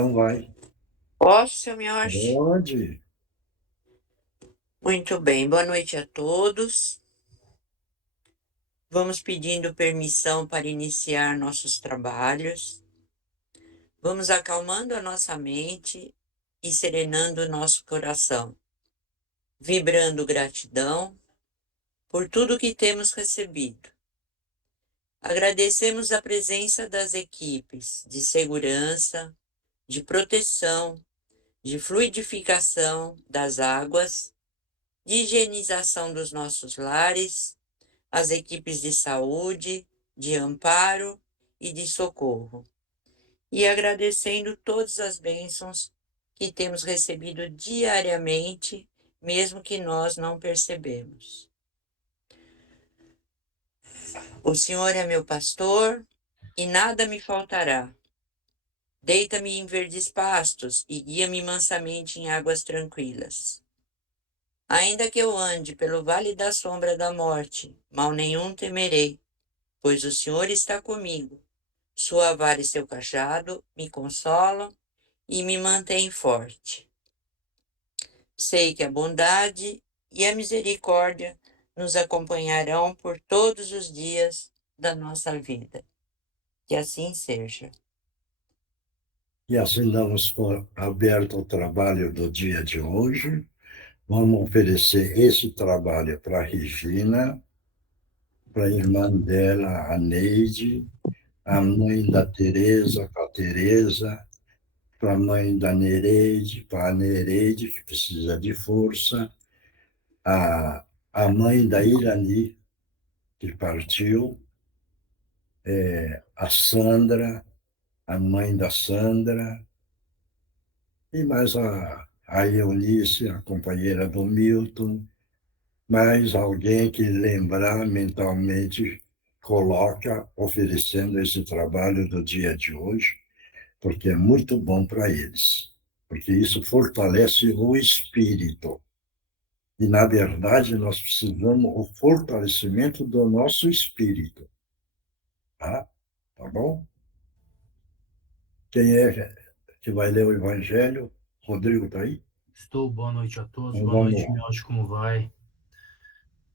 Então vai. Posso, seu Mioche? Pode. Muito bem, boa noite a todos. Vamos pedindo permissão para iniciar nossos trabalhos. Vamos acalmando a nossa mente e serenando o nosso coração, vibrando gratidão por tudo que temos recebido. Agradecemos a presença das equipes de segurança, de proteção, de fluidificação das águas, de higienização dos nossos lares, as equipes de saúde, de amparo e de socorro. E agradecendo todas as bênçãos que temos recebido diariamente, mesmo que nós não percebemos. O Senhor é meu pastor e nada me faltará. Deita-me em verdes pastos e guia-me mansamente em águas tranquilas. Ainda que eu ande pelo vale da sombra da morte, mal nenhum temerei, pois o Senhor está comigo. Sua vara e seu cajado me consolam e me mantêm forte. Sei que a bondade e a misericórdia nos acompanharão por todos os dias da nossa vida. Que assim seja. E assim damos por aberto o trabalho do dia de hoje. Vamos oferecer esse trabalho para a Regina, para a irmã dela, a Neide, a mãe da Tereza, para a Tereza, para a mãe da Nereide, para a Nereide, que precisa de força, a mãe da Irani, que partiu, a Sandra, a mãe da Sandra, e mais a Eunice, a companheira do Milton, mais alguém que lembrar mentalmente, coloca oferecendo esse trabalho do dia de hoje, porque é muito bom para eles, porque isso fortalece o espírito. E, na verdade, nós precisamos o fortalecimento do nosso espírito. Tá? Tá bom? Quem é que vai ler o Evangelho? Rodrigo está aí? Estou, boa noite a todos, Então boa vamos noite, lá. Miotti, como vai?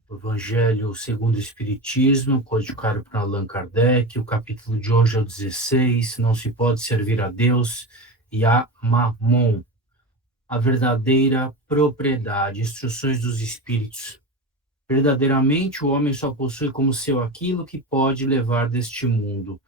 O Evangelho segundo o Espiritismo, codificado por Allan Kardec, o capítulo de hoje é o 16, não se pode servir a Deus e a Mamon, a verdadeira propriedade, instruções dos Espíritos. Verdadeiramente, o homem só possui como seu aquilo que pode levar deste mundo.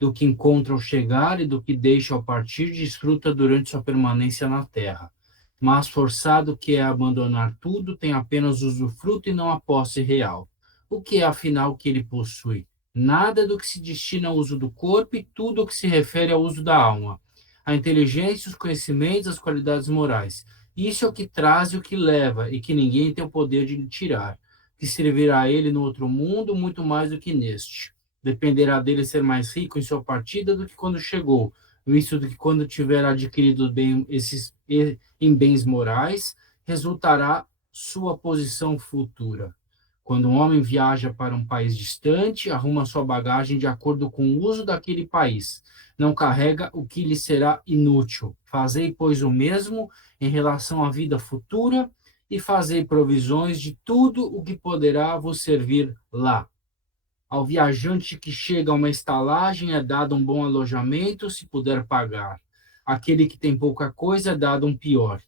Do que encontra ao chegar e do que deixa ao partir, desfruta durante sua permanência na terra. Mas forçado que é abandonar tudo, tem apenas usufruto e não a posse real. O que é afinal que ele possui? Nada do que se destina ao uso do corpo e tudo o que se refere ao uso da alma. A inteligência, os conhecimentos, as qualidades morais. Isso é o que traz e o que leva, e que ninguém tem o poder de lhe tirar. Que servirá a ele no outro mundo muito mais do que neste. Dependerá dele ser mais rico em sua partida do que quando chegou, visto do que quando tiver adquirido bem em bens morais, resultará sua posição futura. Quando um homem viaja para um país distante, arruma sua bagagem de acordo com o uso daquele país. Não carrega o que lhe será inútil. Fazei, pois, o mesmo em relação à vida futura e fazei provisões de tudo o que poderá vos servir lá. Ao viajante que chega a uma estalagem é dado um bom alojamento, se puder pagar. Aquele que tem pouca coisa é dado um pior.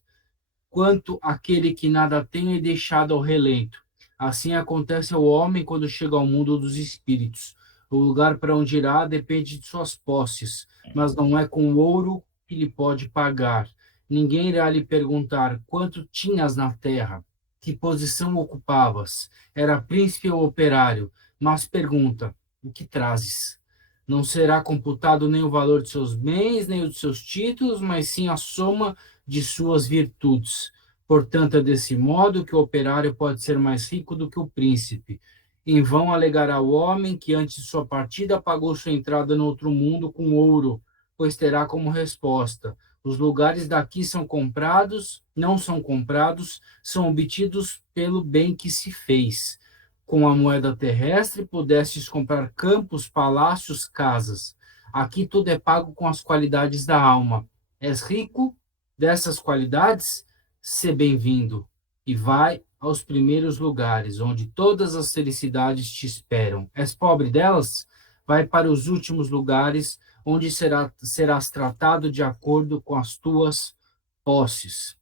Quanto àquele que nada tem é deixado ao relento. Assim acontece ao homem quando chega ao mundo dos espíritos. O lugar para onde irá depende de suas posses, mas não é com ouro que lhe pode pagar. Ninguém irá lhe perguntar quanto tinhas na terra, que posição ocupavas, era príncipe ou operário, mas pergunta: o que trazes? Não será computado nem o valor de seus bens, nem o de seus títulos, mas sim a soma de suas virtudes. Portanto, é desse modo que o operário pode ser mais rico do que o príncipe. Em vão alegará o homem que antes de sua partida pagou sua entrada no outro mundo com ouro, pois terá como resposta: os lugares daqui são comprados, não são comprados, são obtidos pelo bem que se fez. Com a moeda terrestre pudestes comprar campos, palácios, casas. Aqui tudo é pago com as qualidades da alma. És rico dessas qualidades? Sê bem-vindo e vai aos primeiros lugares, onde todas as felicidades te esperam. És pobre delas? Vai para os últimos lugares, onde serás tratado de acordo com as tuas posses.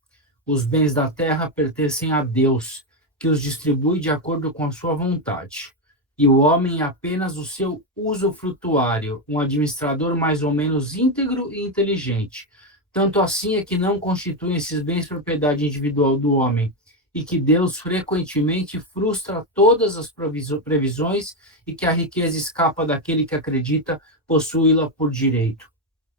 Os bens da terra pertencem a Deus, que os distribui de acordo com a sua vontade. E o homem é apenas o seu usufrutuário, um administrador mais ou menos íntegro e inteligente. Tanto assim é que não constituem esses bens propriedade individual do homem, e que Deus frequentemente frustra todas as previsões e que a riqueza escapa daquele que acredita possuí-la por direito.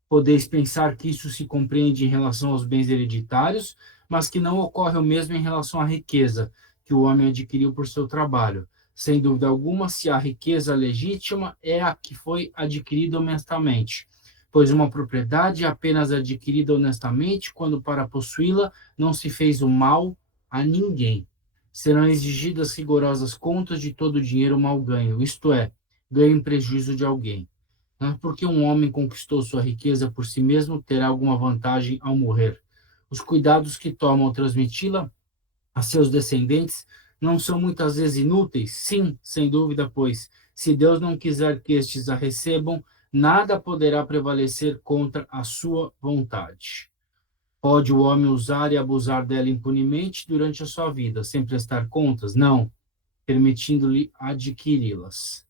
Podeis pensar que isso se compreende em relação aos bens hereditários, mas que não ocorre o mesmo em relação à riqueza que o homem adquiriu por seu trabalho. Sem dúvida alguma, se a riqueza legítima é a que foi adquirida honestamente, pois uma propriedade é apenas adquirida honestamente quando para possuí-la não se fez o mal a ninguém. Serão exigidas rigorosas contas de todo o dinheiro mal ganho, isto é, ganho em prejuízo de alguém. Não é porque um homem conquistou sua riqueza por si mesmo terá alguma vantagem ao morrer. Os cuidados que toma ao transmiti-la a seus descendentes não são muitas vezes inúteis? Sim, sem dúvida, pois, se Deus não quiser que estes a recebam, nada poderá prevalecer contra a sua vontade. Pode o homem usar e abusar dela impunemente durante a sua vida, sem prestar contas? Não, permitindo-lhe adquiri-las.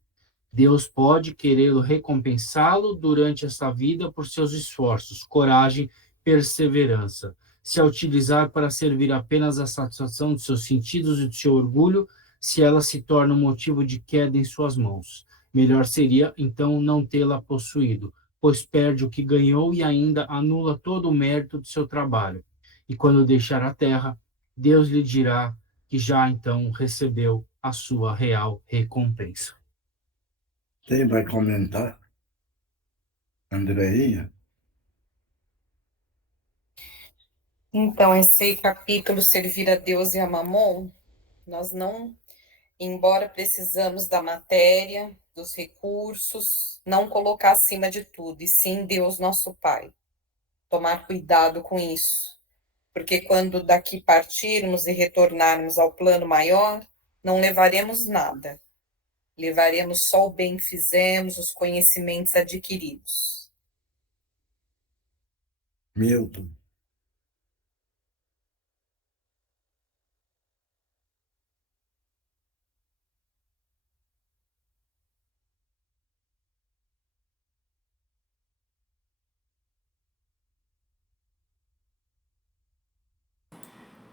Deus pode querê-lo recompensá-lo durante esta vida por seus esforços, coragem, perseverança. Se a utilizar para servir apenas à satisfação dos seus sentidos e do seu orgulho, se ela se torna um motivo de queda em suas mãos. Melhor seria, então, não tê-la possuído, pois perde o que ganhou e ainda anula todo o mérito do seu trabalho. E quando deixar a terra, Deus lhe dirá que já então recebeu a sua real recompensa. Quem vai comentar? Andreia? Então, esse capítulo Servir a Deus e a Mamon, nós não, embora precisamos da matéria, dos recursos, não colocar acima de tudo, e sim Deus nosso Pai. Tomar cuidado com isso, porque quando daqui partirmos e retornarmos ao plano maior, não levaremos nada. Levaremos só o bem que fizemos, os conhecimentos adquiridos. Milton.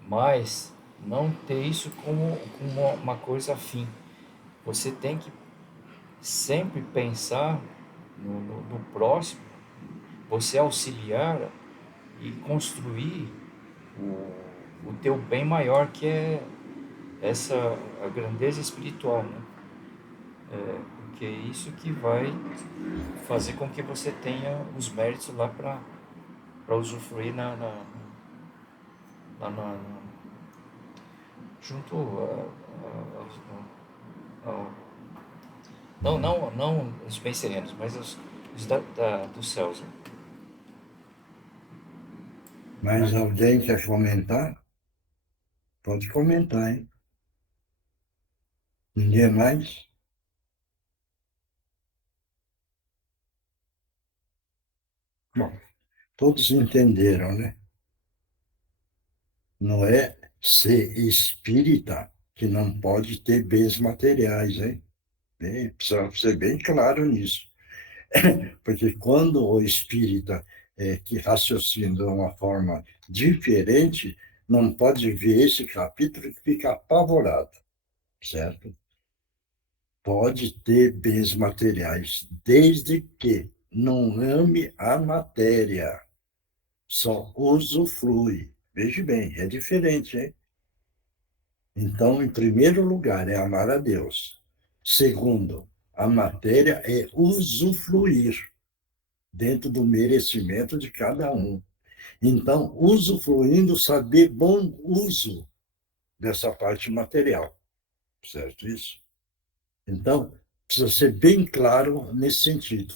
Mas não ter isso como uma coisa fim. Você tem que sempre pensar no próximo, você auxiliar e construir o teu bem maior, que é a grandeza espiritual, né? Porque é isso que vai fazer com que você tenha os méritos lá para usufruir junto não os bens serenos, mas os dos céus. Né? Mais alguém quer comentar? Pode comentar, hein? Ninguém mais? Bom, todos entenderam, né? Não é ser espírita que não pode ter bens materiais, hein? Precisa ser bem claro nisso. Porque quando o espírita que raciocina de uma forma diferente, não pode ver esse capítulo e fica apavorado, certo? Pode ter bens materiais, desde que não ame a matéria, só usufrui. Veja bem, é diferente, hein? Então, em primeiro lugar, é amar a Deus. Segundo, a matéria é usufruir dentro do merecimento de cada um. Então, usufruindo, saber bom uso dessa parte material, certo isso? Então, precisa ser bem claro nesse sentido.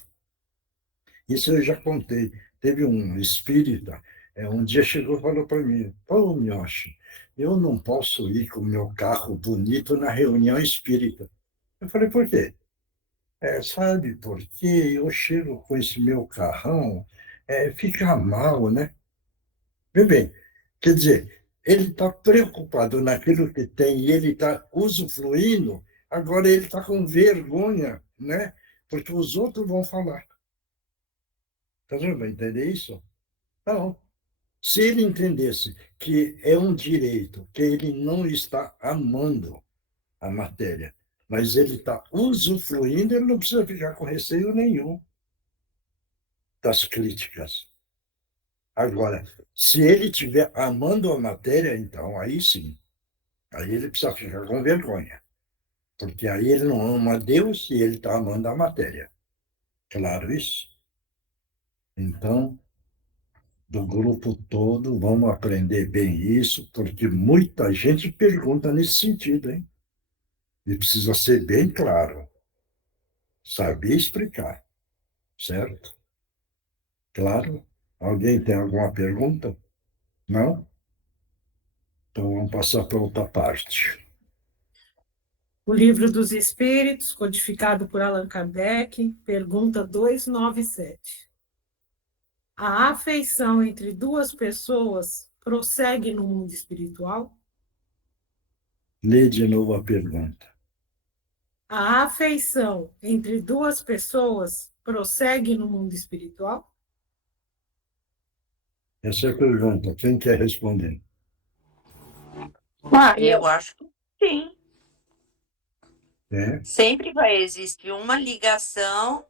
Isso eu já contei Teve um espírita, um dia chegou e falou para mim, pô, Mioshi, eu não posso ir com o meu carro bonito na reunião espírita. Eu falei, por quê? Sabe por quê? Eu chego com esse meu carrão, fica mal, né? Vê bem, quer dizer, ele está preocupado naquilo que tem e ele está usufruindo, agora ele está com vergonha, né? Porque os outros vão falar. Está vendo? Vai entender isso? Não. Se ele entendesse que é um direito, que ele não está amando a matéria, mas ele está usufruindo, ele não precisa ficar com receio nenhum das críticas. Agora, se ele estiver amando a matéria, então aí sim, aí ele precisa ficar com vergonha, porque aí ele não ama Deus e ele está amando a matéria. Claro isso? Então, do grupo todo, vamos aprender bem isso, porque muita gente pergunta nesse sentido, hein? E precisa ser bem claro, saber explicar, certo? Claro? Alguém tem alguma pergunta? Não? Então vamos passar para outra parte. O Livro dos Espíritos, codificado por Allan Kardec, pergunta 297. A afeição entre duas pessoas prossegue no mundo espiritual? Lê de novo a pergunta. A afeição entre duas pessoas prossegue no mundo espiritual? Essa é a pergunta. Quem quer responder? Eu acho que sim. É? Sempre vai existir uma ligação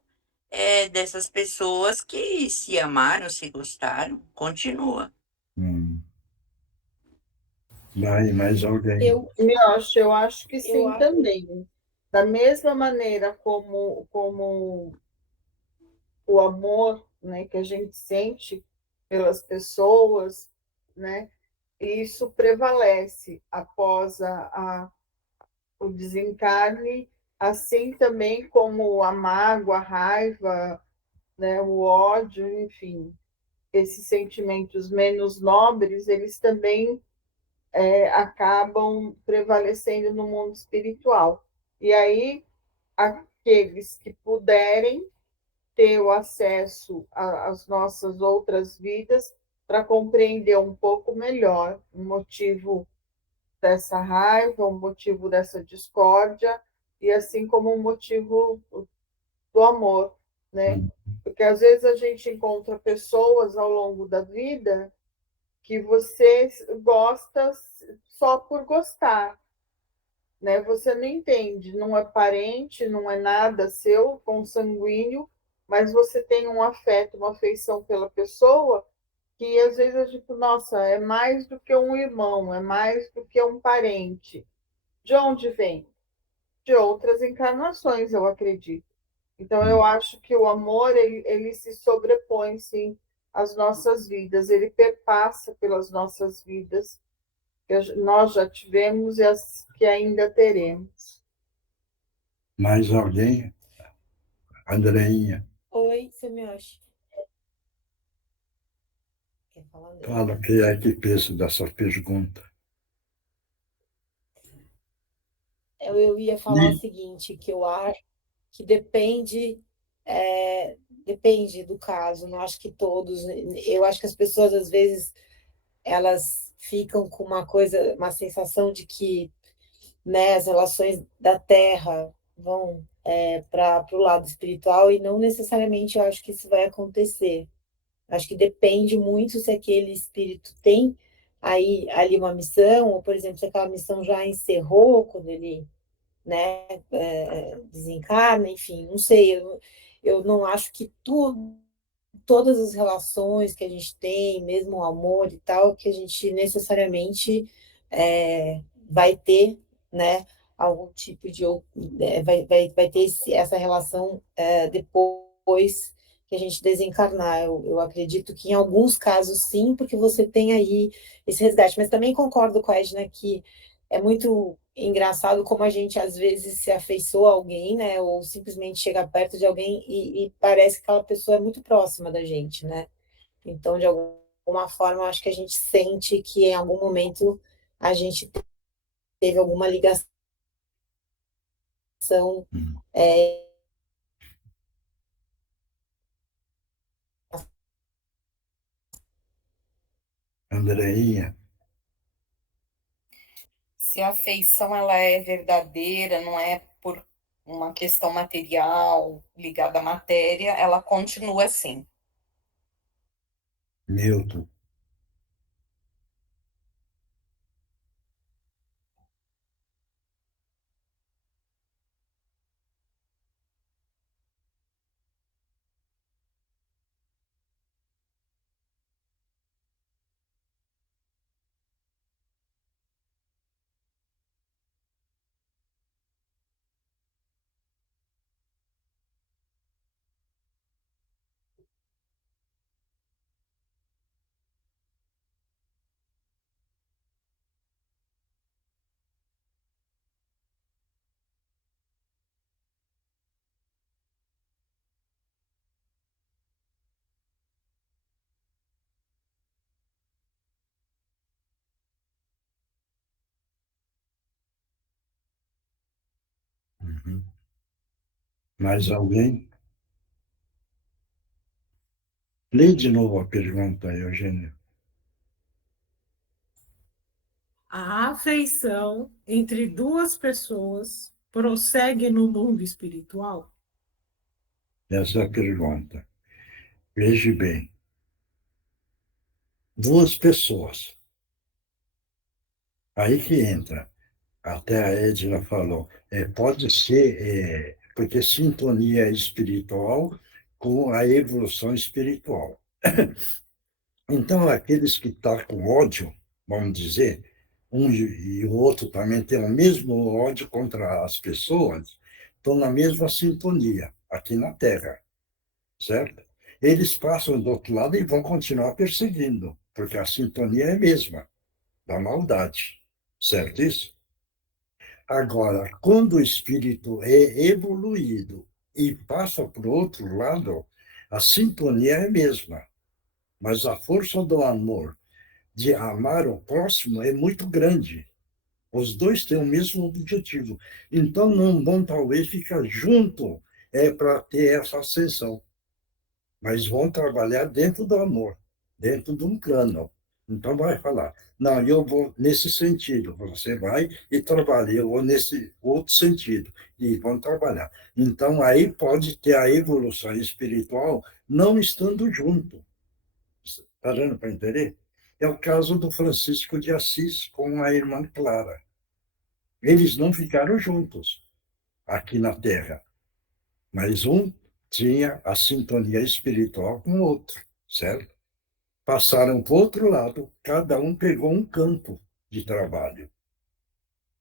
dessas pessoas que se amaram, se gostaram, continua. Mais alguém? Eu acho que sim também. Da mesma maneira como o amor, né, que a gente sente pelas pessoas, né, isso prevalece após o desencarne, assim também como a mágoa, a raiva, né, o ódio, enfim, esses sentimentos menos nobres, eles também acabam prevalecendo no mundo espiritual. E aí, aqueles que puderem ter o acesso às nossas outras vidas para compreender um pouco melhor o motivo dessa raiva, o motivo dessa discórdia, e assim como o motivo do amor, né? Porque às vezes a gente encontra pessoas ao longo da vida que você gosta só por gostar, né? Você não entende, não é parente, não é nada seu, consanguíneo, mas você tem um afeto, uma afeição pela pessoa que às vezes eu digo, nossa, é mais do que um irmão, é mais do que um parente. De onde vem? De outras encarnações, eu acredito. Então, eu acho que o amor, ele se sobrepõe, sim, às nossas vidas, ele perpassa pelas nossas vidas, que nós já tivemos e as que ainda teremos. Mais alguém? Andreinha, Oi, Semioshi. Quer falar, André? fala o que é que pensa dessa pergunta. Eu ia falar o seguinte, que eu acho que depende do caso, não acho que todos, eu acho que as pessoas, às vezes, elas ficam com uma sensação de que, né, as relações da Terra vão para o lado espiritual, e não necessariamente eu acho que isso vai acontecer. Acho que depende muito se aquele espírito tem aí ali uma missão, ou, por exemplo, se aquela missão já encerrou quando ele, né, desencarna, enfim, não sei, eu não acho que todas as relações que a gente tem, mesmo o amor e tal, que a gente necessariamente vai ter, né, algum tipo de vai ter essa relação depois que a gente desencarnar. Eu acredito que em alguns casos sim, porque você tem aí esse resgate, mas também concordo com a Edna que é muito engraçado como a gente às vezes se afeiçoa a alguém, né, ou simplesmente chega perto de alguém e parece que aquela pessoa é muito próxima da gente, né? Então, de alguma forma, eu acho que a gente sente que em algum momento a gente teve alguma ligação Hum. é, Andreinha, Se a afeição ela é verdadeira, não é por uma questão material ligada à matéria, ela continua assim. Milton, uhum. Mais alguém? Lê de novo a pergunta, Eugênio. A afeição entre duas pessoas prossegue no mundo espiritual? Essa é a pergunta. Veja bem, duas pessoas. Aí que entra. Até a Edna falou, pode ser, porque sintonia espiritual com a evolução espiritual. Então, aqueles que estão com ódio, vamos dizer, um e o outro também tem o mesmo ódio contra as pessoas, estão na mesma sintonia, aqui na Terra, certo? Eles passam do outro lado e vão continuar perseguindo, porque a sintonia é a mesma, da maldade, certo isso? Agora, quando o espírito é evoluído e passa para o outro lado, a sintonia é a mesma, mas a força do amor de amar o próximo é muito grande. Os dois têm o mesmo objetivo. Então, não vão talvez ficar junto para ter essa ascensão, mas vão trabalhar dentro do amor, dentro de um plano. Então, vai falar, não, eu vou nesse sentido, você vai e trabalha, eu vou nesse outro sentido, e vão trabalhar. Então, aí pode ter a evolução espiritual não estando junto. Está dando para entender? É o caso do Francisco de Assis com a irmã Clara. Eles não ficaram juntos aqui na Terra, mas um tinha a sintonia espiritual com o outro, certo? Passaram para o outro lado, cada um pegou um campo de trabalho.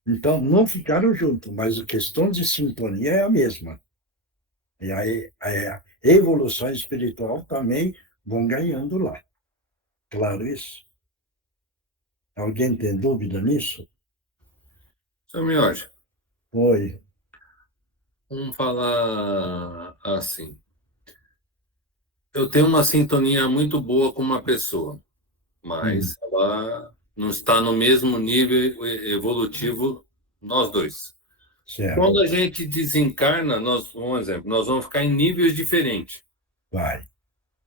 Então, não ficaram juntos, mas a questão de sintonia é a mesma. E aí, a evolução espiritual também vão ganhando lá. Claro isso? Alguém tem dúvida nisso? Seu Miojo, Oi. vamos falar assim. Eu tenho uma sintonia muito boa com uma pessoa, mas ela não está no mesmo nível evolutivo nós dois. Certo. Quando a gente desencarna, um exemplo, nós vamos ficar em níveis diferentes, Vai.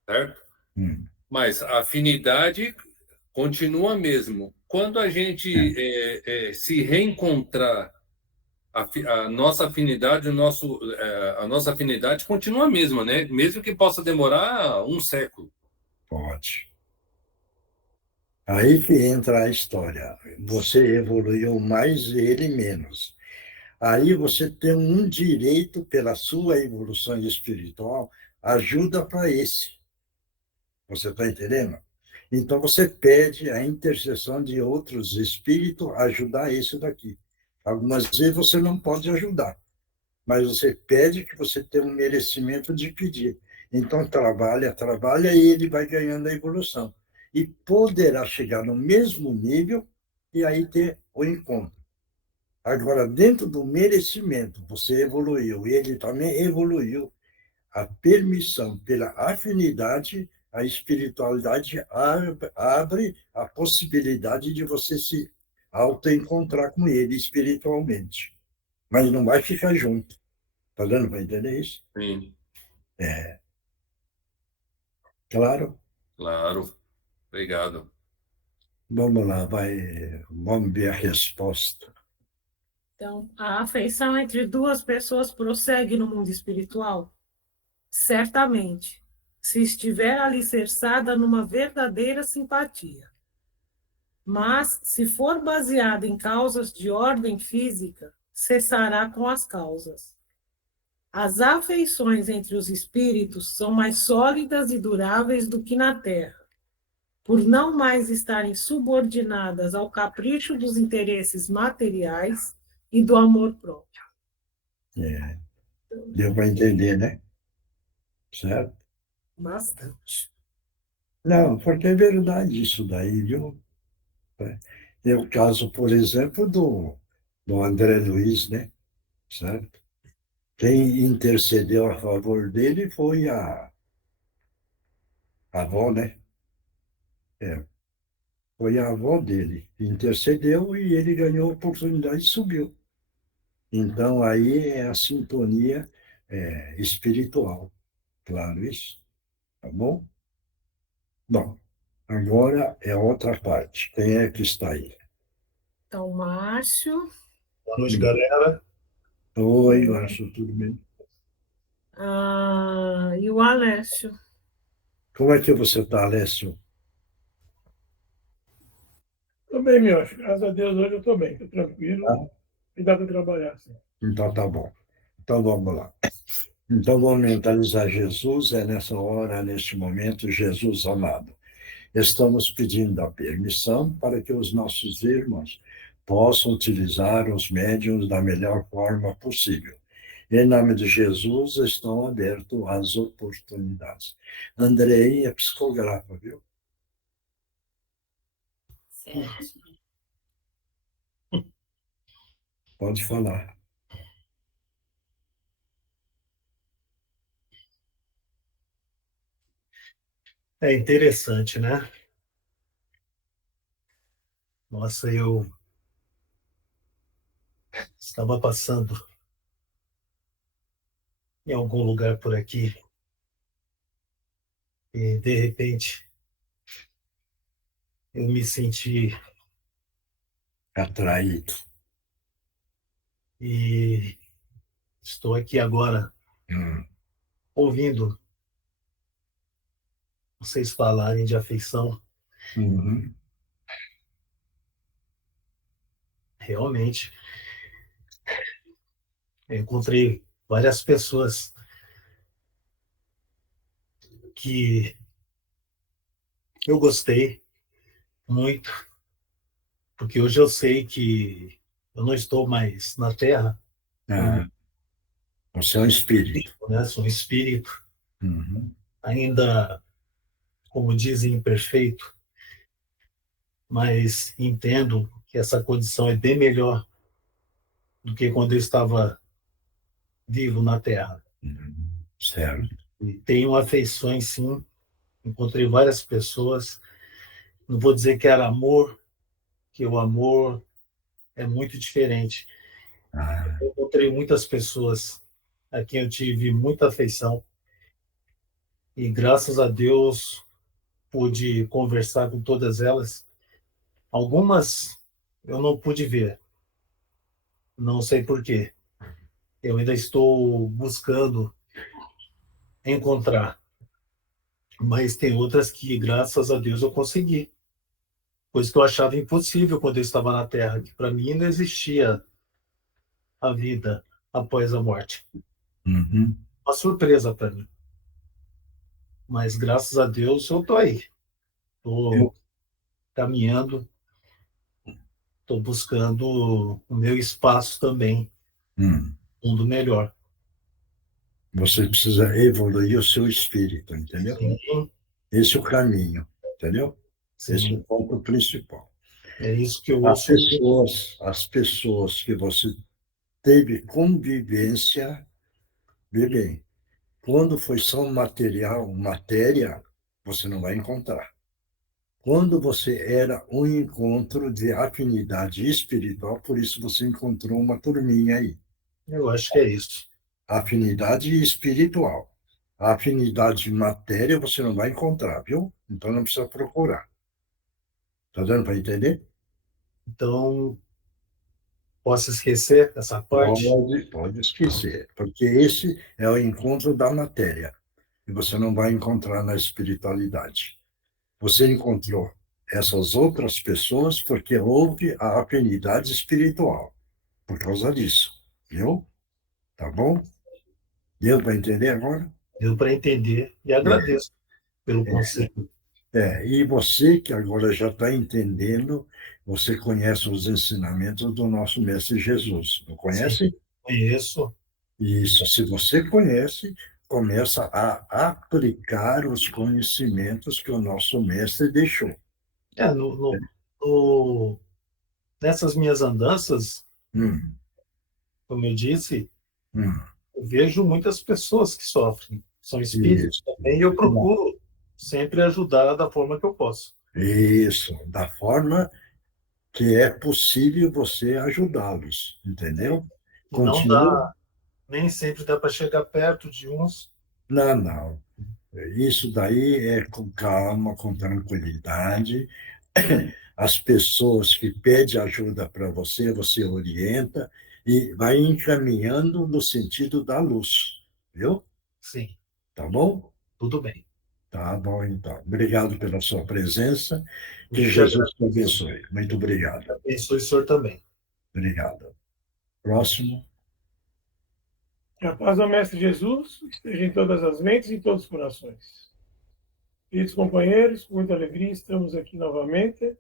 certo? Hum. Mas a afinidade continua mesmo. Quando a gente se reencontrar, a nossa afinidade, a nossa afinidade continua a mesma, né? Mesmo que possa demorar um século. Pode. Aí que entra a história. Você evoluiu mais e ele menos. Aí você tem um direito, pela sua evolução espiritual, ajuda para esse. Você está entendendo? Então você pede a intercessão de outros espíritos ajudar esse daqui. Algumas vezes você não pode ajudar, mas você pede que você tenha um merecimento de pedir. Então, trabalha, trabalha e ele vai ganhando a evolução. E poderá chegar no mesmo nível e aí ter o encontro. Agora, dentro do merecimento, você evoluiu, e ele também evoluiu. A permissão pela afinidade a espiritualidade abre a possibilidade de você se autoencontrar com ele espiritualmente. Mas não vai ficar junto. Tá dando para entender isso? Sim, Claro. claro. Obrigado. Vamos lá, vamos ver a resposta. Então, a afeição entre duas pessoas prossegue no mundo espiritual? Certamente, se estiver alicerçada numa verdadeira simpatia. Mas, se for baseada em causas de ordem física, cessará com as causas. As afeições entre os espíritos são mais sólidas e duráveis do que na Terra, por não mais estarem subordinadas ao capricho dos interesses materiais e do amor próprio. Deu para entender, né? Certo? Bastante. Não, porque é verdade isso daí, viu? É o caso, por exemplo, do André Luiz, né? Certo? Quem intercedeu a favor dele foi a avó, né? Foi a avó dele que intercedeu e ele ganhou a oportunidade e subiu. Então, aí é a sintonia espiritual. Claro isso? Tá bom? Bom, agora é outra parte. Quem é que está aí? Então, Márcio, Boa noite, galera. Oi, Márcio, tudo bem? e o Alessio. Como é que você está, Alessio? Estou bem, meu. Graças a Deus, hoje eu estou bem. Estou tranquilo Tá? e dá para trabalhar, sim. Então, tá bom. Então, vamos lá. Então, vamos mentalizar Jesus, nessa hora, neste momento, Jesus amado. Estamos pedindo a permissão para que os nossos irmãos possam utilizar os médiuns da melhor forma possível. Em nome de Jesus, estão abertas as oportunidades. Andrei é psicografa, viu? Certo. Pode falar. É interessante, né? Nossa, eu estava passando em algum lugar por aqui e, de repente, eu me senti Atraído. e estou aqui agora ouvindo vocês falarem de afeição. Uhum. Realmente, eu encontrei várias pessoas que eu gostei muito, porque hoje eu sei que eu não estou mais na Terra, Ah, você é um espírito. né? Sou um espírito, Uhum. ainda, como dizem, imperfeito, mas entendo que essa condição é bem melhor do que quando eu estava vivo na Terra. Certo. E tenho afeições, sim. Encontrei várias pessoas. Não vou dizer que era amor, que o amor é muito diferente. Ah, Eu encontrei muitas pessoas a quem eu tive muita afeição e, graças a Deus, pude conversar com todas elas. Algumas eu não pude ver, não sei por quê. Eu ainda estou buscando encontrar, mas tem outras que, graças a Deus, eu consegui. Coisa que eu achava impossível quando eu estava na Terra, que para mim não existia a vida após a morte. uhum. Uma surpresa para mim. Mas, graças a Deus, eu estou aí. Estou caminhando, estou buscando o meu espaço também, Hum. um mundo melhor. Você precisa evoluir o seu espírito, entendeu? Sim, Esse é o caminho, entendeu? Esse é o sim. ponto principal. É isso que eu ouço. As pessoas que você teve convivência, vê bem, quando foi só material, matéria, você não vai encontrar. Quando você era um encontro de afinidade espiritual, por isso você encontrou uma turminha aí. Eu acho que é isso. Afinidade espiritual. A afinidade de matéria você não vai encontrar, viu? Então não precisa procurar. Tá dando para entender? Então, posso esquecer essa parte? Pode esquecer, porque esse é o encontro da matéria, e você não vai encontrar na espiritualidade. Você encontrou essas outras pessoas porque houve a afinidade espiritual, por causa disso, viu? Tá bom? Deu para entender agora? Deu para entender e agradeço pelo conselho. E você que agora já está entendendo, você conhece os ensinamentos do nosso Mestre Jesus, não conhece? Sim, conheço. Isso, se você conhece, começa a aplicar os conhecimentos que o nosso mestre deixou. É, nessas minhas andanças, Hum, como eu disse, hum, eu vejo muitas pessoas que sofrem, são espíritos isso. também, e eu procuro sempre ajudar da forma que eu posso. Isso, da forma que é possível você ajudá-los, entendeu? E não Continua. dá, nem sempre dá para chegar perto de uns. Não, não. Isso daí é com calma, com tranquilidade. As pessoas que pedem ajuda para você, você orienta e vai encaminhando no sentido da luz, viu? Sim, Tá bom? tudo bem. Tá bom, então. Obrigado pela sua presença. Que Eu que Jesus te agradeço. abençoe. Muito obrigado. Abençoe o senhor também. Obrigado. Próximo. Que a paz do Mestre Jesus esteja em todas as mentes e em todos os corações. Queridos companheiros, com muita alegria estamos aqui novamente.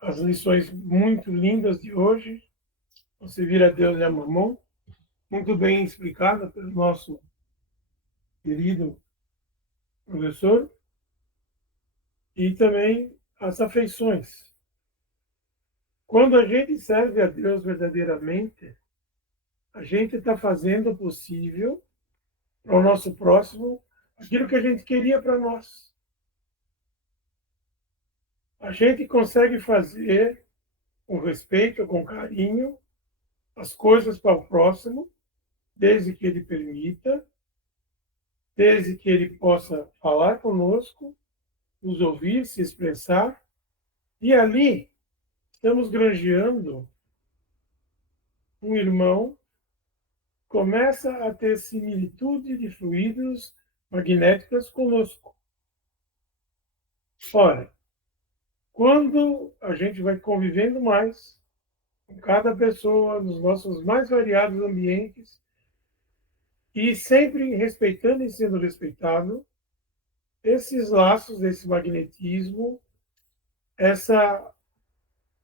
As lições muito lindas de hoje, você vira Deus e a Mamon, muito bem explicada pelo nosso querido professor, e também as afeições. Quando a gente serve a Deus verdadeiramente, a gente está fazendo o possível para o nosso próximo aquilo que a gente queria para nós. A gente consegue fazer com respeito, com carinho, as coisas para o próximo, desde que ele permita, desde que ele possa falar conosco, nos ouvir, se expressar, e ali estamos granjeando um irmão que começa a ter similitude de fluidos magnéticos conosco. Ora, quando a gente vai convivendo mais com cada pessoa, nos nossos mais variados ambientes, e sempre respeitando e sendo respeitado, esses laços, esse magnetismo, esse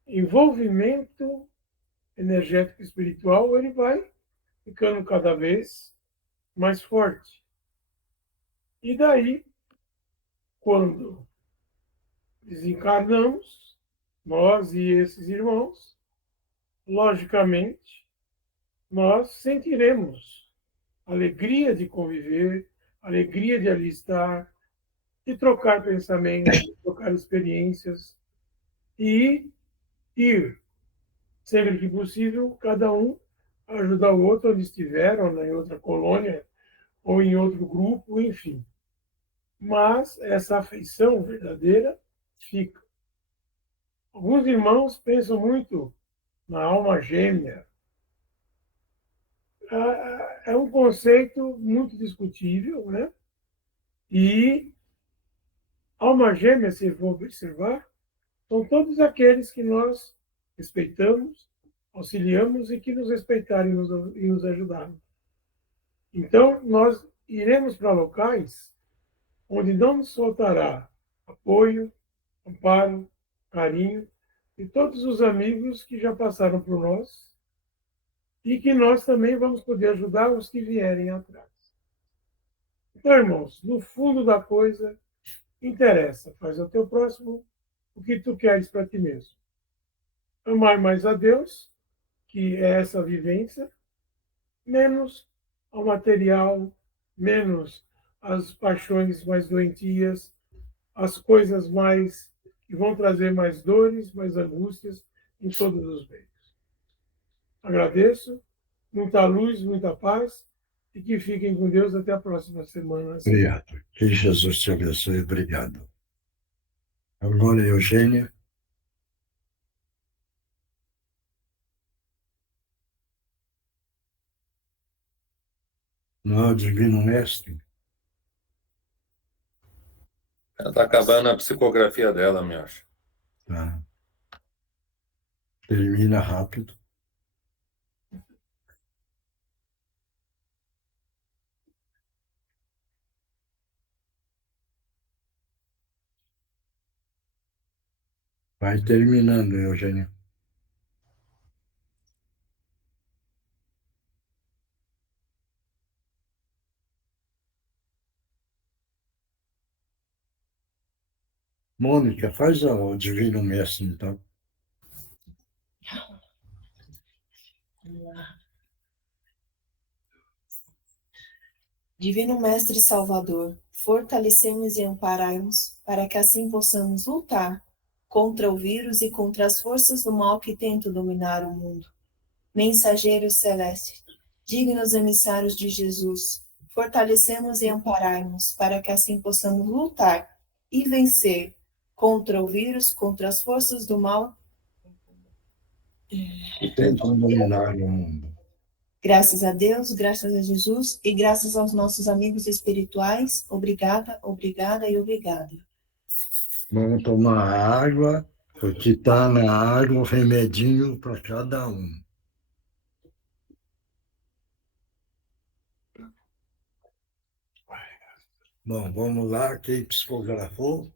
envolvimento energético espiritual, ele vai ficando cada vez mais forte. E daí, quando desencarnamos, nós e esses irmãos, logicamente, nós sentiremos alegria de conviver, alegria de ali estar, de trocar pensamentos, de trocar experiências e ir, sempre que possível, cada um ajudar o outro onde estiver, ou em outra colônia, ou em outro grupo, enfim. Mas essa afeição verdadeira fica. Alguns irmãos pensam muito na alma gêmea. É um conceito muito discutível, né? E alma gêmea, se for observar, são todos aqueles que nós respeitamos, auxiliamos e que nos respeitarem e nos ajudarem. Então, nós iremos para locais onde não nos faltará apoio, amparo, carinho de todos os amigos que já passaram por nós e que nós também vamos poder ajudar os que vierem atrás. Então, irmãos, no fundo da coisa, interessa, faz ao teu próximo o que tu queres para ti mesmo. Amar mais a Deus, que é essa vivência, menos ao material, menos as paixões mais doentias, as coisas mais que vão trazer mais dores, mais angústias em todos os meios. Agradeço, muita luz, muita paz e que fiquem com Deus até a próxima semana. Obrigado. Que Jesus te abençoe. Obrigado. Agora, Eugênia. Não, Divino Mestre. Ela está acabando a psicografia dela, me acho. Tá. Termina rápido. Vai terminando, Eugênia. Mônica, faz o Divino Mestre, então. Divino Mestre Salvador, fortalecemos e amparai-nos, para que assim possamos lutar contra o vírus e contra as forças do mal que tentam dominar o mundo. Mensageiros celestes, dignos emissários de Jesus, fortalecemos e amparai-nos, para que assim possamos lutar e vencer contra o vírus, contra as forças do mal Que tentam dominar o mundo. Graças a Deus, graças a Jesus e graças aos nossos amigos espirituais. Obrigada, obrigada e obrigada. Vamos tomar água, porque está na água o remedinho para cada um. Bom, vamos lá. Quem psicografou?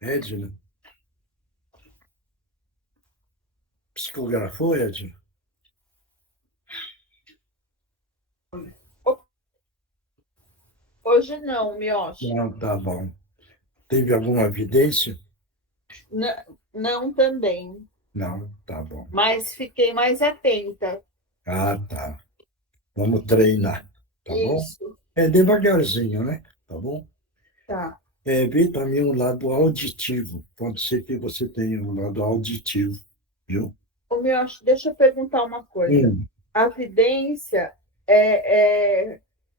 Edna. Psicografou, Edna? Hoje não, Miocha. Não, tá bom. Teve alguma evidência? Não também, Não, tá bom. mas fiquei mais atenta. Ah, tá. Vamos treinar, tá bom? Isso, É devagarzinho, né? Tá bom? tá. Vê também o lado auditivo. Pode ser que você tenha um lado auditivo, viu? Ô, Miocha, deixa eu perguntar uma coisa. A vidência,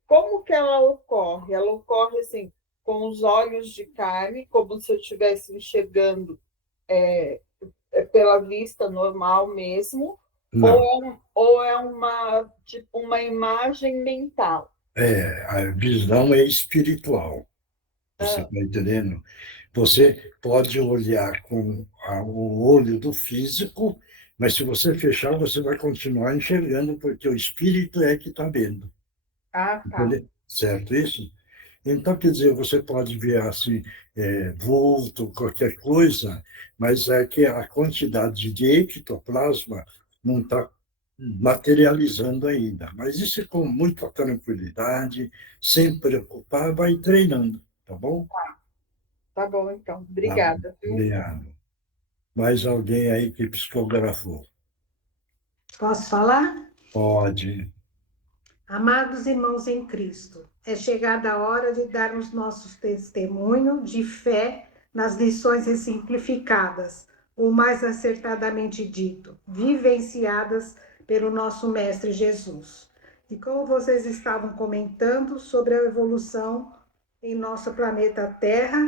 como que ela ocorre? Ela ocorre assim, com os olhos de carne, como se eu estivesse enxergando pela vista normal mesmo, Não. ou é tipo, uma imagem mental? A visão é espiritual. Você está entendendo? Você pode olhar com o olho do físico, mas se você fechar, você vai continuar enxergando, porque o espírito é que está vendo. Ah, tá. Certo isso? Então, quer dizer, você pode ver assim, vulto, qualquer coisa, mas é que a quantidade de ectoplasma não está materializando ainda. Mas isso com muita tranquilidade, sem preocupar, vai treinando, tá bom? Tá bom, então. Obrigada. Tá, obrigado. Mais alguém aí que psicografou? Posso falar? Pode. Amados irmãos em Cristo, é chegada a hora de darmos nosso testemunho de fé nas lições exemplificadas, ou mais acertadamente dito, vivenciadas pelo nosso Mestre Jesus. E como vocês estavam comentando sobre a evolução em nosso planeta Terra,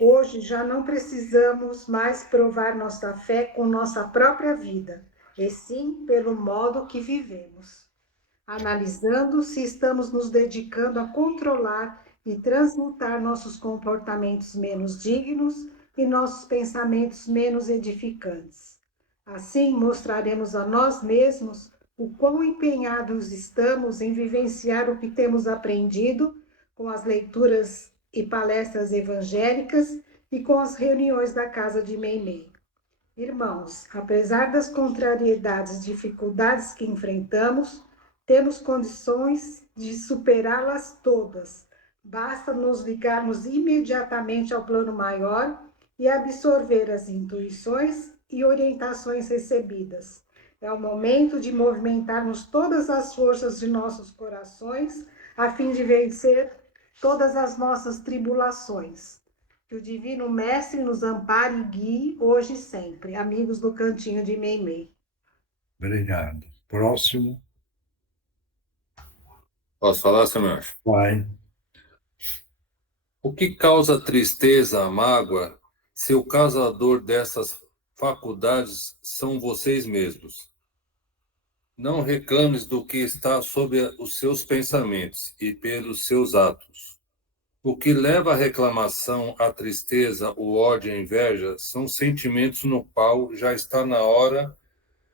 hoje já não precisamos mais provar nossa fé com nossa própria vida, e sim pelo modo que vivemos. Analisando se estamos nos dedicando a controlar e transmutar nossos comportamentos menos dignos e nossos pensamentos menos edificantes. Assim, mostraremos a nós mesmos o quão empenhados estamos em vivenciar o que temos aprendido com as leituras e palestras evangélicas e com as reuniões da Casa de Meimei. Irmãos, apesar das contrariedades e dificuldades que enfrentamos, temos condições de superá-las todas. Basta nos ligarmos imediatamente ao plano maior e absorver as intuições e orientações recebidas. É o momento de movimentarmos todas as forças de nossos corações, a fim de vencer todas as nossas tribulações. Que o Divino Mestre nos ampare e guie hoje e sempre. Amigos do Cantinho de Meimei. Obrigado. Próximo. Posso falar, Samuel? Vai. O que causa tristeza, mágoa, se o causador dessas faculdades são vocês mesmos? Não reclames do que está sob os seus pensamentos e pelos seus atos. O que leva à reclamação, à tristeza, o ódio e a inveja são sentimentos no qual já está na hora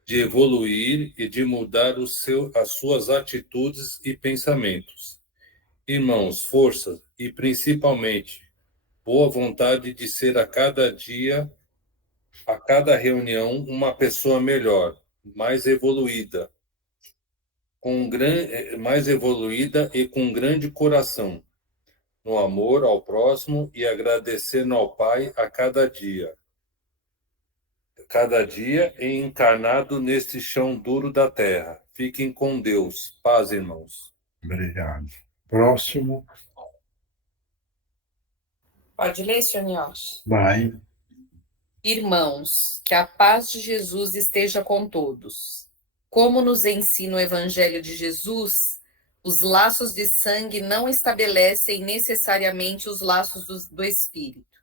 de evoluir e de mudar as suas atitudes e pensamentos. Irmãos, força e principalmente boa vontade de ser a cada dia, a cada reunião, uma pessoa melhor, mais evoluída, mais evoluída e com grande coração, no amor ao próximo e agradecendo ao Pai a cada dia encarnado neste chão duro da terra. Fiquem com Deus. Paz, irmãos. Obrigado. Próximo. Pode ler, senhor Nioche? Vai. Irmãos, que a paz de Jesus esteja com todos. Como nos ensina o Evangelho de Jesus, os laços de sangue não estabelecem necessariamente os laços do Espírito.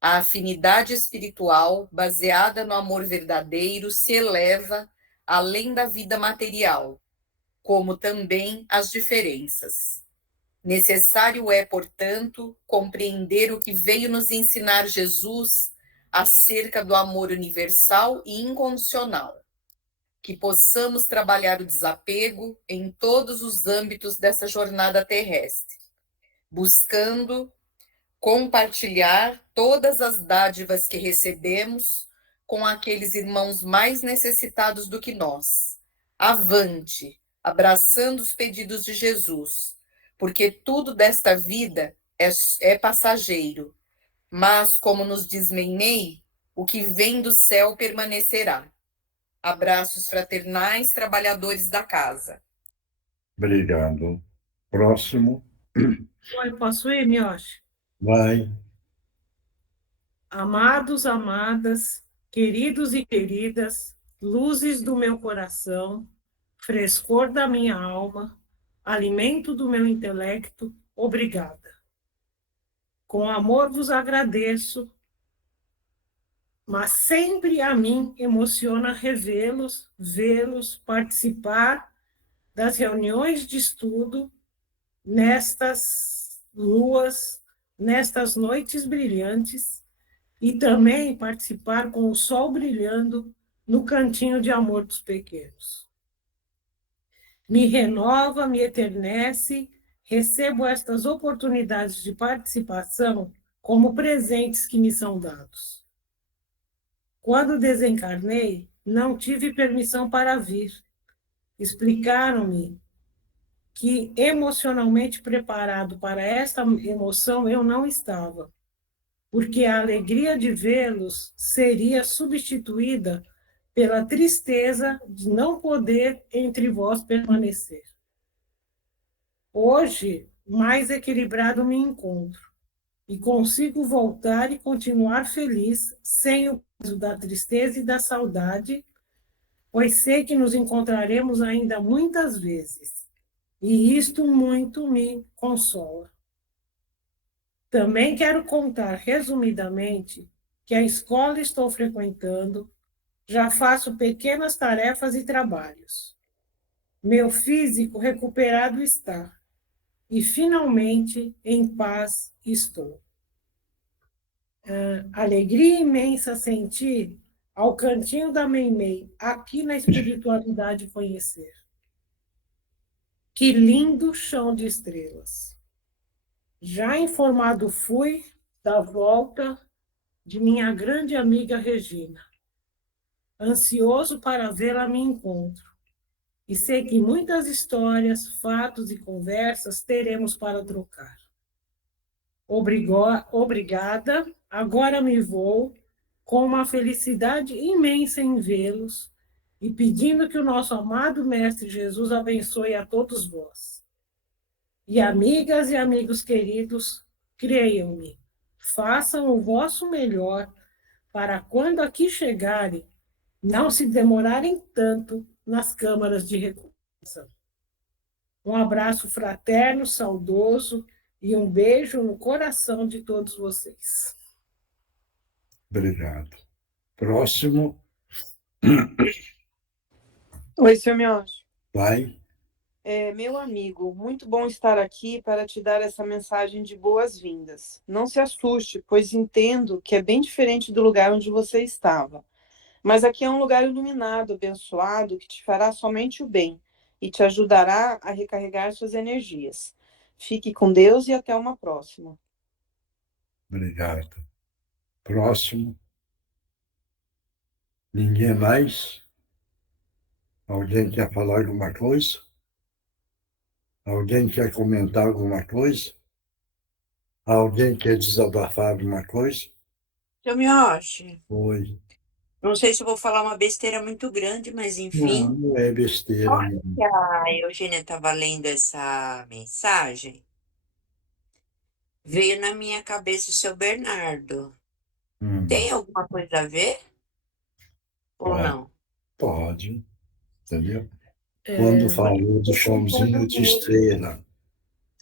A afinidade espiritual, baseada no amor verdadeiro, se eleva além da vida material, como também as diferenças. Necessário é, portanto, compreender o que veio nos ensinar Jesus acerca do amor universal e incondicional, que possamos trabalhar o desapego em todos os âmbitos dessa jornada terrestre, buscando compartilhar todas as dádivas que recebemos com aqueles irmãos mais necessitados do que nós. Avante, abraçando os pedidos de Jesus, porque tudo desta vida é passageiro, mas, como nos diz Meimei, o que vem do céu permanecerá. Abraços fraternais, trabalhadores da casa. Obrigado. Próximo. Oi, posso ir, Mioche? Vai. Amados, amadas, queridos e queridas, luzes do meu coração, frescor da minha alma, alimento do meu intelecto, obrigada. Com amor vos agradeço, mas sempre a mim emociona revê-los, vê-los, participar das reuniões de estudo, nestas luas, nestas noites brilhantes, e também participar com o sol brilhando no cantinho de amor dos pequenos. Me renova, me eternece, recebo estas oportunidades de participação como presentes que me são dados. Quando desencarnei, não tive permissão para vir. Explicaram-me que emocionalmente preparado para esta emoção eu não estava, porque a alegria de vê-los seria substituída pela tristeza de não poder entre vós permanecer. Hoje, mais equilibrado me encontro e consigo voltar e continuar feliz sem o peso da tristeza e da saudade, pois sei que nos encontraremos ainda muitas vezes, e isto muito me consola. Também quero contar resumidamente que a escola estou frequentando, já faço pequenas tarefas e trabalhos. Meu físico recuperado está, e finalmente em paz estou. Alegria imensa senti ao cantinho da Meimei, aqui na espiritualidade conhecer. Que lindo chão de estrelas. Já informado fui da volta de minha grande amiga Regina. Ansioso para vê-la me encontro. E sei que muitas histórias, fatos e conversas teremos para trocar. Obrigada. Agora me vou com uma felicidade imensa em vê-los e pedindo que o nosso amado Mestre Jesus abençoe a todos vós. E amigas e amigos queridos, creiam-me, façam o vosso melhor para quando aqui chegarem, não se demorarem tanto nas câmaras de recuperação. Um abraço fraterno, saudoso e um beijo no coração de todos vocês. Obrigado. Próximo, Oi, seu Miojo. vai. Meu amigo, muito bom estar aqui para te dar essa mensagem de boas-vindas. Não se assuste, pois entendo que é bem diferente do lugar onde você estava. Mas aqui é um lugar iluminado, abençoado, que te fará somente o bem e te ajudará a recarregar suas energias. Fique com Deus e até uma próxima. Obrigado. Próximo. Ninguém mais? Alguém quer falar alguma coisa? Alguém quer comentar alguma coisa? Alguém quer desabafar alguma coisa? Seu Mioshi, Oi. não sei se eu vou falar uma besteira muito grande, mas Não, enfim. não é besteira. Olha Não. que a Eugênia estava lendo essa mensagem, veio na minha cabeça o seu Bernardo. Tem alguma coisa a ver? Ou Pode, não? pode, entendeu? Quando falou do chãozinho de estrela.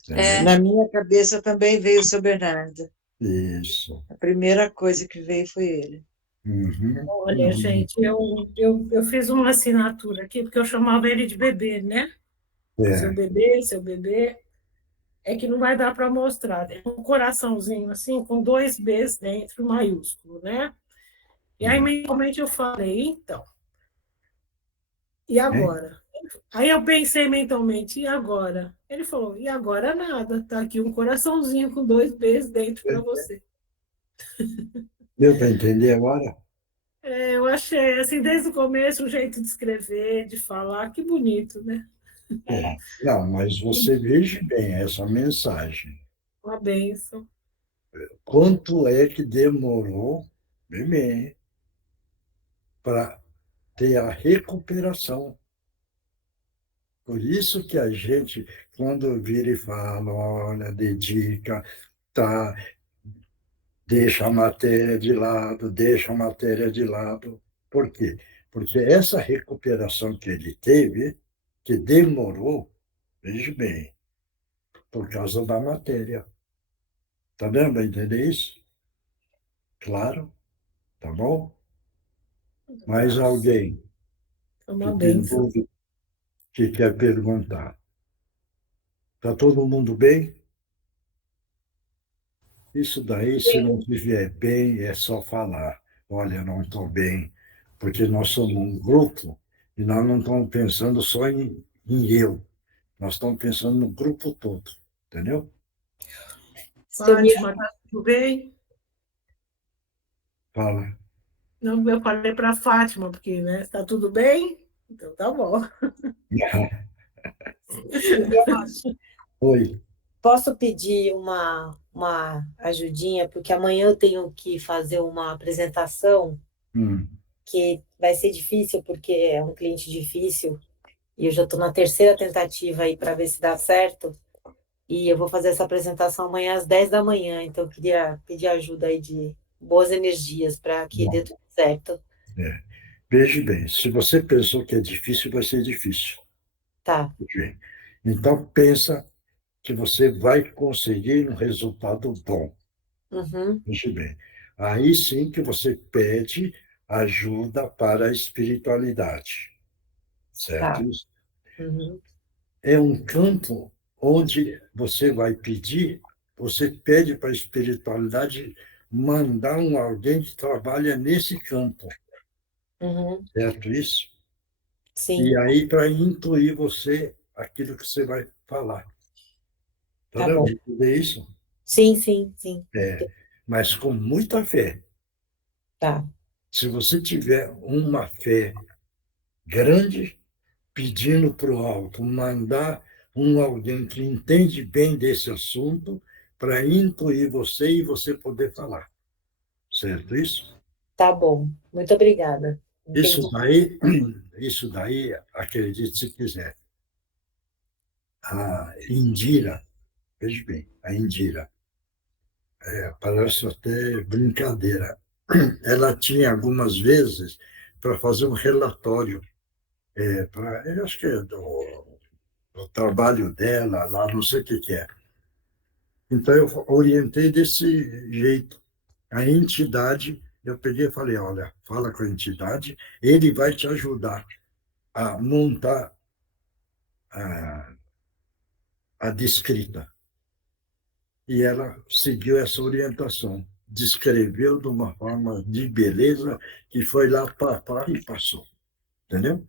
Entendeu? Na minha cabeça também veio o seu Bernardo. Isso. A primeira coisa que veio foi ele. Uhum. Olha, gente, eu fiz uma assinatura aqui, porque eu chamava ele de bebê, né? Seu bebê. É que não vai dar para mostrar. Tem um coraçãozinho assim, com 2 Bs dentro, maiúsculo, né? E aí, mentalmente, eu falei, então, e agora? Aí eu pensei mentalmente, e agora? Ele falou, e agora nada, tá aqui um coraçãozinho com 2 Bs dentro para você. Deu para entender agora? Eu achei, assim, desde o começo, o jeito de escrever, de falar, que bonito, né? Não, mas você veja bem essa mensagem. Uma bênção. Quanto é que demorou, bem, para ter a recuperação? Por isso que a gente, quando vira e fala, olha, dedica, tá, deixa a matéria de lado, deixa a matéria de lado. Por quê? Porque essa recuperação que ele teve, que demorou, veja bem, por causa da matéria. Está dando para entender isso? Claro, tá bom? Mais alguém Uma que tem bênção. dúvida, que quer perguntar? Está todo mundo bem? Isso daí, se não estiver bem, é só falar. Olha, não estou bem, porque nós somos um grupo e nós não estamos pensando só em eu. Nós estamos pensando no grupo todo, entendeu? Fátima, tá tudo bem? Fala. Não, eu falei para Fátima, porque, né, está tudo bem? Então tá bom. Oi. Posso pedir uma ajudinha, porque amanhã eu tenho que fazer uma apresentação que vai ser difícil, porque é um cliente difícil, e eu já estou na 3ª tentativa aí para ver se dá certo, e eu vou fazer essa apresentação amanhã às 10 da manhã, então eu queria pedir ajuda aí de boas energias para que dê tudo certo. Veja bem, se você pensou que é difícil, vai ser difícil. Tá. Então, pensa que você vai conseguir um resultado bom. Veja bem. Aí sim que você pede ajuda para a espiritualidade. Certo? É um campo onde você vai pedir, você pede para a espiritualidade mandar alguém que trabalha nesse campo. Certo isso? Sim. E aí, para intuir você aquilo que você vai falar. Tá bom. Entender isso? Sim, sim, sim. Mas com muita fé. Tá. Se você tiver uma fé grande, pedindo para o alto mandar alguém que entende bem desse assunto para intuir você e você poder falar. Certo isso? Tá bom. Muito obrigada. Isso Entendi. isso daí, acredite se quiser, a Indira, veja bem, a Indira, parece até brincadeira. Ela tinha algumas vezes para fazer um relatório, eu acho que é do trabalho dela lá, não sei o que que é. Então, eu orientei desse jeito. A entidade, eu peguei e falei, olha, fala com a entidade, ele vai te ajudar a montar a, a descrita. E ela seguiu essa orientação, descreveu de uma forma de beleza que foi lá para e passou, entendeu?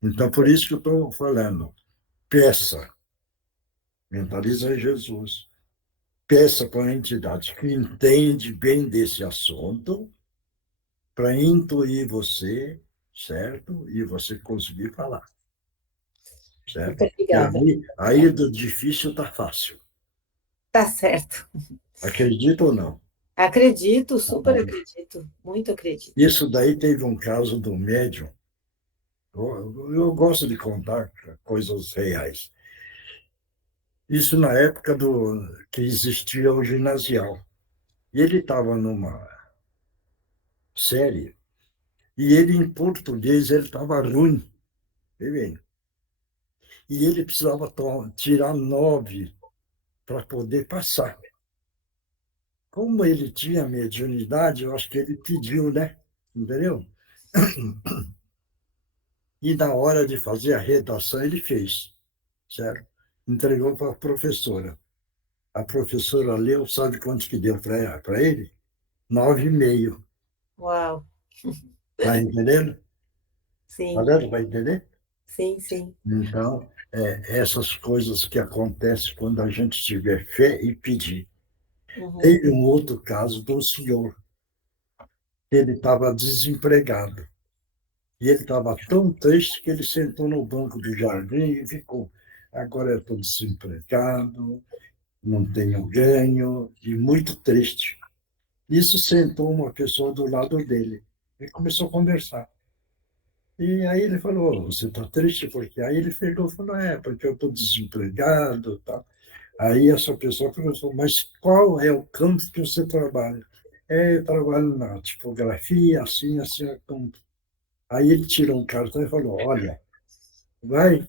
Então, por isso que eu estou falando, peça, mentaliza Jesus, peça para a entidade que entende bem desse assunto, para intuir você, certo? E você conseguir falar, certo? Muito E obrigada. aí do difícil está fácil. Tá certo. Acredita ou não? Acredito, super acredito, muito acredito. Isso daí teve um caso do médium. Eu gosto de contar coisas reais. Isso na época que existia o ginasial. E ele estava numa série, e ele, em português, ele estava ruim. Viu bem? E ele precisava tirar 9 para poder passar. Como ele tinha mediunidade, eu acho que ele pediu, né? Entendeu? E na hora de fazer a redação, ele fez, certo? Entregou para a professora. A professora leu, sabe quanto que deu para ele? 9,5. Uau, Está entendendo? Está sim, vendo? Vai entender? sim, sim. Então, essas coisas que acontecem quando a gente tiver fé e pedir. Uhum. Teve um outro caso de um senhor, ele estava desempregado. E ele estava tão triste que ele sentou no banco do jardim e ficou. Agora eu estou desempregado, não tenho ganho, e muito triste. Isso sentou uma pessoa do lado dele e começou a conversar. E aí ele falou, você está triste porque? Aí ele pegou e falou, porque eu estou desempregado, tá? Aí essa pessoa perguntou, mas qual é o campo que você trabalha? Eu trabalho na tipografia, assim, assim, é campo. Aí ele tirou um cartão e falou, olha, vai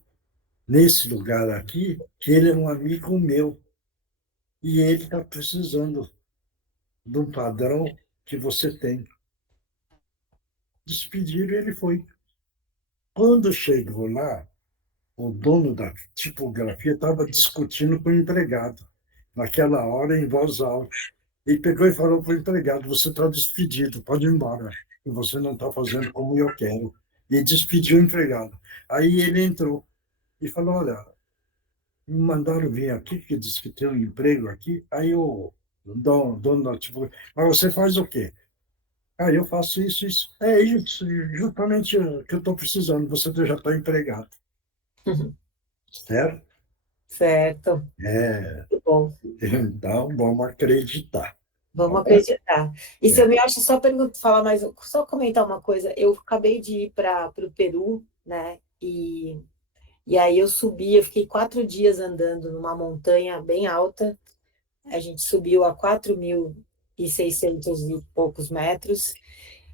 nesse lugar aqui, que ele é um amigo meu, e ele está precisando de um padrão que você tem. Despediram e ele foi. Quando chegou lá, o dono da tipografia estava discutindo com o empregado, naquela hora, em voz alta. Ele pegou e falou para o empregado: você está despedido, pode ir embora, e você não está fazendo como eu quero. E despediu o empregado. Aí ele entrou e falou: olha, me mandaram vir aqui, que disse que tem um emprego aqui. Aí o dono da tipografia: mas você faz o quê? Eu faço isso, isso. É isso, justamente o que eu estou precisando, você já está empregado. Certo? Certo, É, muito bom. então, vamos acreditar. Vamos acreditar. E se eu me acho, só falar mais, só comentar uma coisa. Eu acabei de ir para o Peru, né? E aí eu subi, eu fiquei 4 dias andando numa montanha bem alta. A gente subiu a 4.600 e poucos metros.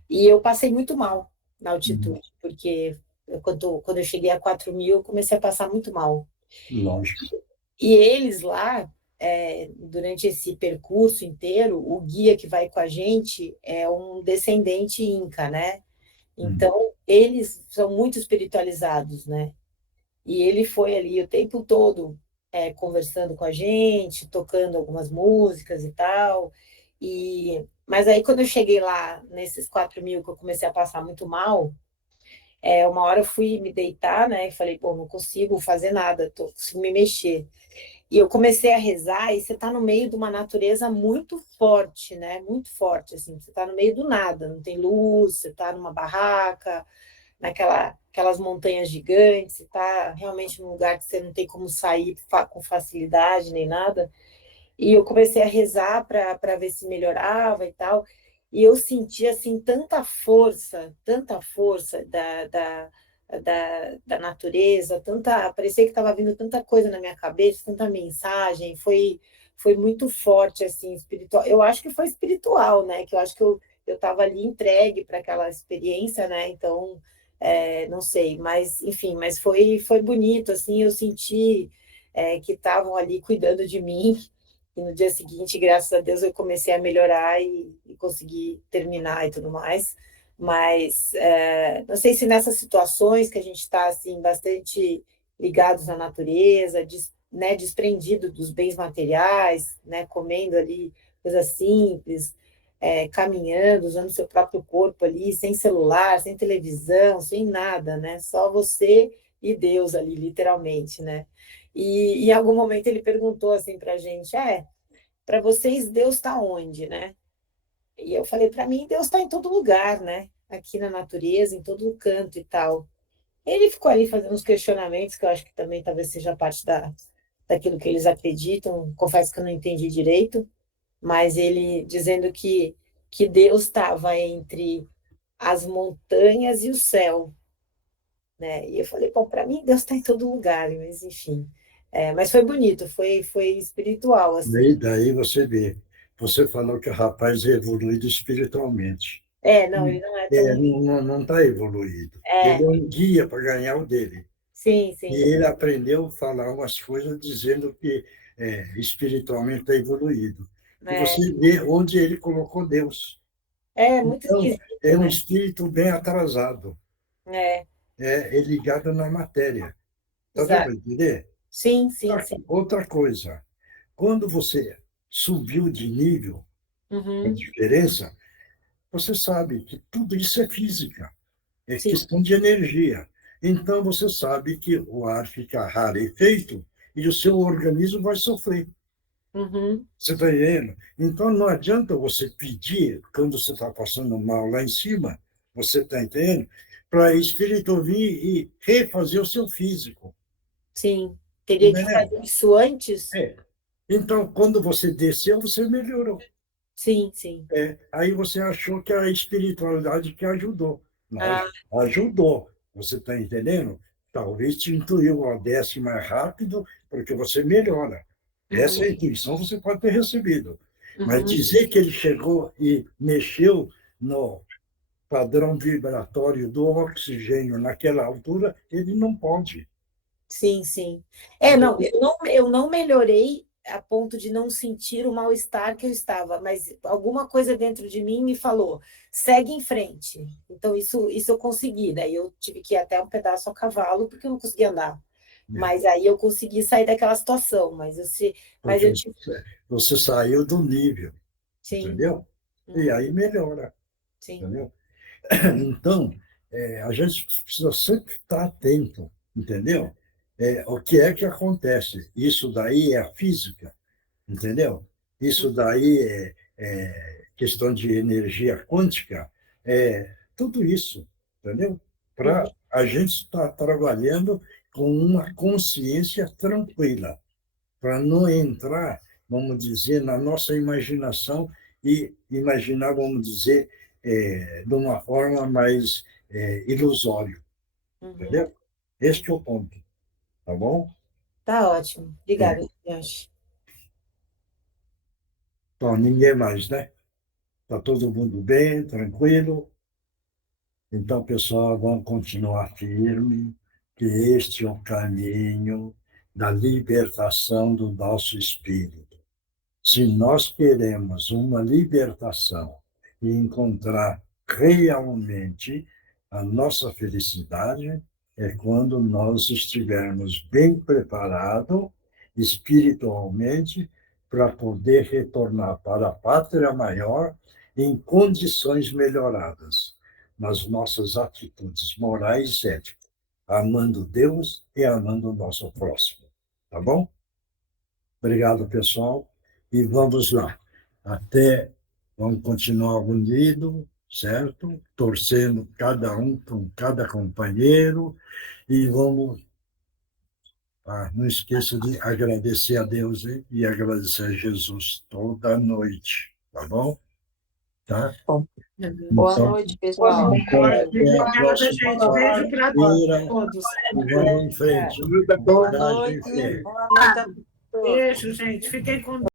E eu passei muito mal na altitude, porque quando eu cheguei a 4.000, eu comecei a passar muito mal. Lógico. E eles lá, durante esse percurso inteiro, o guia que vai com a gente é um descendente inca, né? Então, eles são muito espiritualizados, né? E ele foi ali o tempo todo conversando com a gente, tocando algumas músicas e tal. Mas aí, quando eu cheguei lá, nesses 4.000, que eu comecei a passar muito mal, uma hora eu fui me deitar, né? E falei, pô, não consigo fazer nada, não consigo me mexer. E eu comecei a rezar, e você está no meio de uma natureza muito forte, né? Muito forte, assim. Você está no meio do nada, não tem luz, você está numa barraca, aquelas montanhas gigantes, você está realmente num lugar que você não tem como sair com facilidade nem nada. E eu comecei a rezar para ver se melhorava e tal. e eu senti, assim, tanta força da natureza, parecia que estava vindo tanta coisa na minha cabeça, tanta mensagem, foi muito forte, assim, espiritual. Eu acho que foi espiritual, né? Que eu acho que eu estava ali entregue para aquela experiência, né? Então, não sei, mas, enfim, mas foi bonito, assim, eu senti que estavam ali cuidando de mim, e no dia seguinte, graças a Deus, eu comecei a melhorar e consegui terminar e tudo mais. Mas não sei se nessas situações que a gente está assim, bastante ligados na natureza, né, desprendido dos bens materiais, né, comendo ali coisas simples, caminhando, usando seu próprio corpo ali, sem celular, sem televisão, sem nada, né? Só você e Deus ali, literalmente, né? E em algum momento ele perguntou assim para a gente, para vocês Deus está onde, né? E eu falei, para mim, Deus está em todo lugar, né? Aqui na natureza, em todo canto e tal. Ele ficou ali fazendo uns questionamentos, que eu acho que também talvez seja parte daquilo que eles acreditam. Confesso que eu não entendi direito, mas ele dizendo que Deus estava entre as montanhas e o céu, né? E eu falei, bom, para mim, Deus está em todo lugar, mas enfim. Mas foi bonito, foi espiritual, assim. Daí você vê. Você falou que o rapaz é evoluído espiritualmente. Não, ele não é tão. Não está evoluído. É, Ele é um guia para ganhar o dele. sim, E sim. ele aprendeu a falar umas coisas dizendo que espiritualmente está evoluído. E É, você vê onde ele colocou Deus. muito Então, esquisito, é um né? espírito bem atrasado. É, É ligado na matéria. Está dando exato. para entender? Sim, sim, sim. Outra coisa, quando você subiu de nível, a Uhum, diferença, você sabe que tudo isso é física, é sim. questão de energia. Então, você sabe que o ar fica rarefeito e o seu organismo vai sofrer. Uhum, Você está entendendo? Então, não adianta você pedir, quando você está passando mal lá em cima, você está entendendo? Para espírito vir e refazer o seu físico. sim. Teria que Entendeu? fazer isso antes? É. Então, quando você desceu, você melhorou. Sim, sim. Aí você achou que a espiritualidade que ajudou. Não, Ah, ajudou. Você está entendendo? Talvez te intuiu a desce mais rápido, porque você melhora. uhum, Essa intuição você pode ter recebido. Mas uhum. dizer que ele chegou e mexeu no padrão vibratório do oxigênio naquela altura, ele não pode. Sim, sim. Não, Entendeu? eu não melhorei a ponto de não sentir o mal-estar que eu estava, mas alguma coisa dentro de mim me falou, segue em frente. Então, isso eu consegui. Daí eu tive que ir até um pedaço a cavalo, porque eu não conseguia andar. É, Mas aí eu consegui sair daquela situação. Mas porque eu tive. você saiu do nível, Sim, entendeu? E uhum, aí melhora, sim, entendeu? Então, a gente precisa sempre estar atento, entendeu? O que é que acontece? Isso daí é a física, entendeu? Isso daí é questão de energia quântica, tudo isso, entendeu? uhum, Para a gente estar trabalhando com uma consciência tranquila, para não entrar, vamos dizer, na nossa imaginação e imaginar, vamos dizer, de uma forma mais ilusória, uhum. entendeu? Este é o ponto, tá bom? Tá ótimo. É, Obrigada, Josh. então, ninguém mais, né? Está todo mundo bem, tranquilo? Então, pessoal, vamos continuar firme, que este é o caminho da libertação do nosso espírito. Se nós queremos uma libertação e encontrar realmente a nossa felicidade, é quando nós estivermos bem preparados espiritualmente para poder retornar para a pátria maior em condições melhoradas nas nossas atitudes morais e éticas, amando Deus e amando o nosso próximo. Tá bom? Obrigado, pessoal. E vamos lá. Até, vamos continuar unidos, certo? Torcendo cada um com cada companheiro. E vamos, não esqueça de agradecer a Deus, hein? E agradecer a Jesus toda noite, tá bom? tá? Boa Então, noite, pessoal. então, até a Obrigada, próxima gente. Beijo para quarta-feira todos. e vamos em frente. Boa Coragem e noite. fé. Boa noite a todos. Beijo, gente. Fiquem com